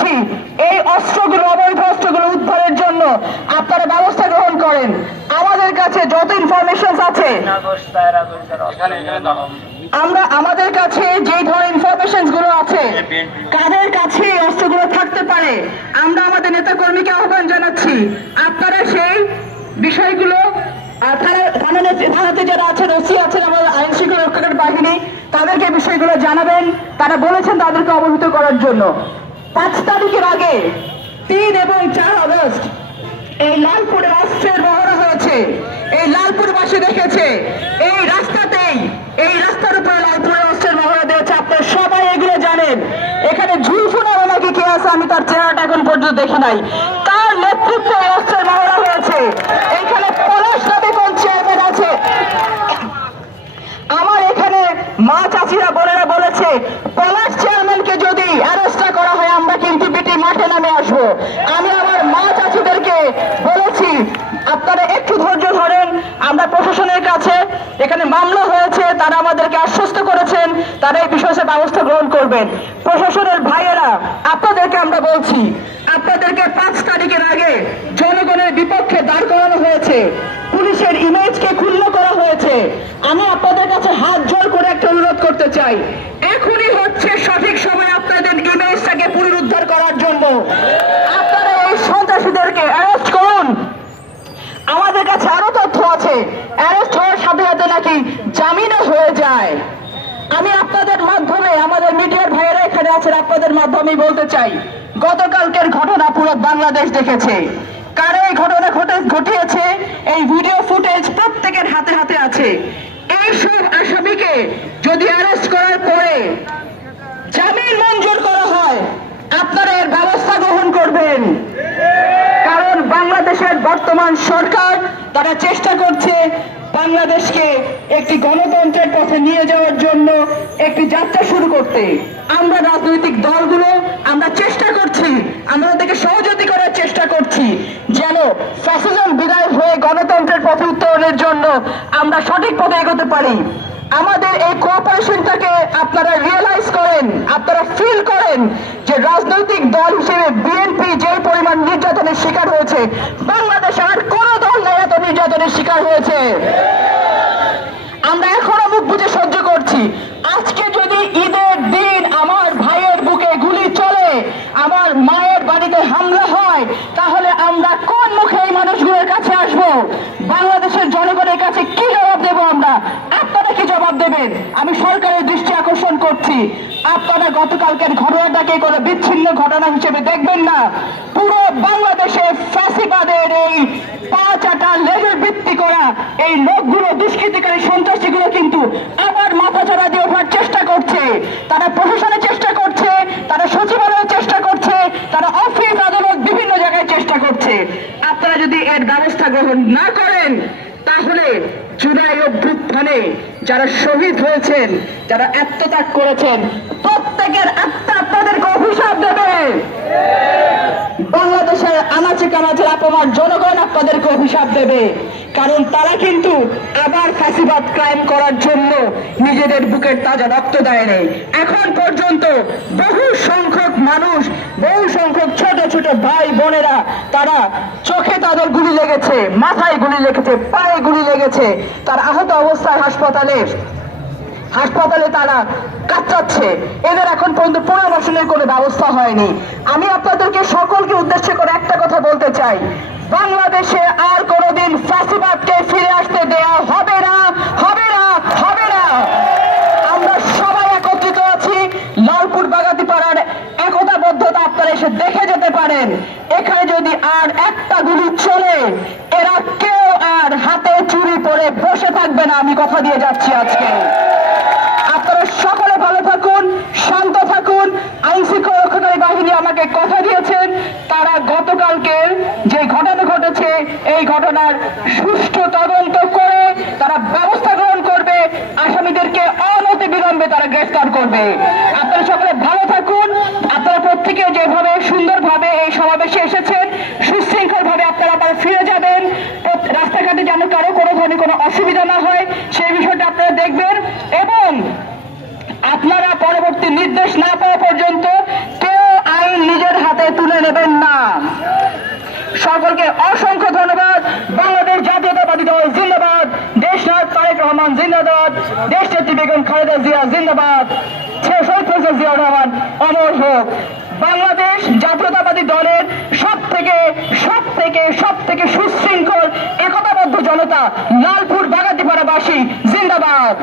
চাচ্ছি এই অস্ত্রগুলো, অবৈধ অস্ত্রগুলো উদ্ধারের জন্য আপনারা ব্যবস্থা গ্রহণ করেন। আমাদের কাছে যত ইনফরমেশন আছে, আমাদের কাছে যে ধরনের ইনফরমেশন গুলো আছে, কাদের কাছে এই অস্ত্রগুলো থাকতে পারে, আমরা আমাদের নেতা কর্মীকে আহ্বান জানাচ্ছি আপনারা সেই বিষয়গুলো থানাতে যারা আছেন, ওসি আছেন, আমাদের আইন শৃঙ্খলা রক্ষাকারী বাহিনী, তাদেরকে বিষয়গুলো জানাবেন। তারা বলেছেন তাদেরকে অবহিত করার জন্য। 5 তারিখের আগে 3 এবং 4 আগস্ট এই লালপুরে অস্ত্রের মহড়া হয়েছে। এই লালপুরবাসী দেখেছে এই রাস্তাতেই, এই রাস্তার উপরে লালপুরে অস্ত্রের মহড়া দিয়েছে। আপনারা সবাই এগুলো জানেন। এখানে ঝুলফুনা নাকি কে আছে, আমি তার চেহারাটা এখন পর্যন্ত দেখি নাই। তার নেতৃত্বে অস্ত্রের মহড়া হয়েছে। এখানে পলাশ নামে কোন চেয়ারম্যান আছে। আমার এখানে মা চাচিরা বোনেরা বলেছে পলাশ চেয়ারম্যানকে যদি অ্যারেস্ট করা হয় আমরা কিন্তু বিটি মাঠে নামে আসবো। আমি আমার মা চাচিদেরকে বলেছি আপনারা একটু ধৈর্য ধরেন। আমরা প্রশাসনের কাছে, এখানে মামলা হয়েছে, তারা আমাদেরকে আশ্বস্ত করেছেন তারা এই বিষয়ে ব্যবস্থা গ্রহণ করবেন। প্রশাসনের ভাইয়েরা আপনাদেরকে আমরা বলছি, আপনাদেরকে 5 তারিখের আগে জনগণের বিপক্ষে দাঁড় করানো হয়েছে, পুলিশের ইমেজকে ক্ষুণ্ণ করা হয়েছে। আমি আপনাদের কাছে হাত জোর করে একটা অনুরোধ করতে চাই, এখনই হচ্ছে সঠিক সময় আপনাদের ইমেজটাকে পুনরুদ্ধার করার জন্য। আপনারা এই সন্ত্রাসীদেরকে অ্যারেস্ট করুন। আমাদের কাছে আরো তথ্য আছে, অ্যারেস্ট হওয়ার সাথে সাথে নাকি জামিনও হয়ে যায়। আমি আপনাদের মাধ্যমে, আমাদের মিডিয়ার ভাইয়েরা এখানে আছেন, আপনাদের মাধ্যমে বলতে চাই গতকালকের ঘটনা পুরো বাংলাদেশ দেখেছে। কারা এই ঘটনা ঘটিয়েছে এই ভিডিও ফুটেজ প্রত্যেকের হাতে হাতে আছে। এইসব আসামিকে যদি অ্যারেস্ট করার পরে জামিন মঞ্জুর করা হয় আপনারা এর ব্যবস্থা গ্রহণ করবেন। কারণ বাংলাদেশের বর্তমান সরকার তারা চেষ্টা করছে বাংলাদেশকে একটি গণতন্ত্রের পথে নিয়ে যাওয়ার জন্য একটি যাত্রা শুরু করতে। আমরা রাজনৈতিক দলগুলো আমরা চেষ্টা করছি, আমরা ওদেরকে সহযোগিতা করার চেষ্টা করছি যেন ফ্যাসিজম বিদায় হয়ে গণতন্ত্রের পথে উত্তরণের জন্য আমরা সঠিক পথে এগোতে পারি। আমাদের এই কোঅপারেশনটাকে আপনারা রিয়েলাইজ করেন, আপনারা ফিল করেন যে রাজনৈতিক দল হিসেবে বিএনপি যে পরিমাণ নির্যাতনের শিকার হয়েছে, বাংলাদেশে আর কোন দল নাই এত নির্যাতনের শিকার হয়েছে। আমরা এখনো মুখ বুঝে সহ্য করছি। আজকে যদি ঈদের দিন আমার ভাইয়ের বুকে গুলি চলে, আমার মায়ের বাড়িতে হামলা হয়, তাহলে আমরা কোন মুখে এই মানুষগুলোর কাছে আসবো? বাংলাদেশের জনগণের কাছে কি জবাব দেব আমরা? আপনারা কি জবাব দেবেন? আমি সরকারের দৃষ্টি আকর্ষণ করছি, আপনারা গতকালকের ঘটনাটাকে কোনো বিচ্ছিন্ন ঘটনা হিসেবে দেখবেন না। পুরো বাংলাদেশে ফ্যাসিবাদের এই পা চাটা লেজের ভিত্তি করা এই লোকগুলো, দুষ্কৃতিকারী সন্ত্রাসীগুলো কিন্তু আবার মাথা চাড়া দিয়ে ওঠার চেষ্টা করছে। তারা প্রশাসনের চেষ্টা করছে, তারা সচিবালয়ের চেষ্টা করছে, তারা অফিস আদালত বিভিন্ন জায়গায় চেষ্টা করছে। আপনারা যদি এর ব্যবস্থা গ্রহণ না করেন তাহলে জুলাই অভ্যুত্থানে যারা শহীদ হয়েছেন, যারা আত্মত্যাগ করেছেন, প্রত্যেকের আত্মা আপনাদেরকে অভিশাপ দেবে। বাংলাদেশের আনাচে কানাচের আপনার জনগণ আপনাদেরকে অভিশাপ দেবে। কারণ তারা কিন্তু আবার ফ্যাসিবাদ ক্রাইম করার জন্য নিজেদের বুকের তাজা রক্ত দেয় নেই। এখন পর্যন্ত বহু সংখ্যক মানুষ, বহু সংখ্যক ছোট ছোট ভাই বোনেরা, তারা চোখে তাদের গুলি লেগেছে, মাথায় গুলি লেগেছে, পায়ে গুলি লেগেছে, তার আহত অবস্থায় হাসপাতালে তারা কাতরাচ্ছে। এদের এখন পর্যন্ত পুনর্বাসনের কোনো ব্যবস্থা হয়নি। আমি আপনাদেরকে সকলকে উদ্দেশ্য করে একটা কথা বলতে চাই, বাংলাদেশে আর কোনোদিন ফ্যাসিবাদকে ফিরে আসতে দেয়া হবে না, হবে না, হবে না। আমরা সবাই একত্রিত আছি। লালপুর বাগাতিপাড়ার একতাবদ্ধতা আপনারা এসে দেখে যেতে পারেন। এখানে যদি আর একটা গুলি চলে, এরা কেউ আর হাতে চুরি পরে বসে থাকবে না, আমি কথা দিয়ে যাচ্ছি আজকে। আপনারা সকলে ভালো থাকুন, শান্ত থাকুন। আইন শৃঙ্খলা রক্ষাকারী বাহিনী আমাকে কথা দিয়েছেন তারা গতকালকের যে ঘটনা ঘটেছে এই ঘটনার সুষ্ঠু তদন্ত করে তারা ব্যবস্থা গ্রহণ করবে, আসামিদেরকে অনতিবিলম্বে তারা গ্রেফতার করবে। আপনারা সকলে ভালো থাকুন। আপনারা প্রত্যেকে যেভাবে সুন্দরভাবে এই সমাবেশে এসেছেন, সুশৃঙ্খল ভাবে আপনারা আবার ফিরে যাবেন। রাস্তাঘাটে যেন কারো কোনো ধরনের কোনো অসুবিধা না হয় সেই বিষয়টা আপনারা দেখবেন, এবং আপনারা পরবর্তী নির্দেশ না পাওয়া পর্যন্ত কেউ আইন নিজের হাতে সকলকে অসংখ্য ধন্যবাদ। বাংলাদেশ জাতীয়তাবাদী দল জিন্দাবাদ, দেশনাথ তারেক রহমান জিন্দাবাদ, দেশ নেত্রী বেগম খালেদা জিয়া জিন্দাবাদ, শহীদ প্রেসিডেন্ট জিয়াউর রহমান অমর হোক। বাংলাদেশ জাতীয়তাবাদী দলের সব থেকে সুশৃঙ্খল একতাবদ্ধ জনতা লালপুর বাগাতিপাড়াবাসী জিন্দাবাদ।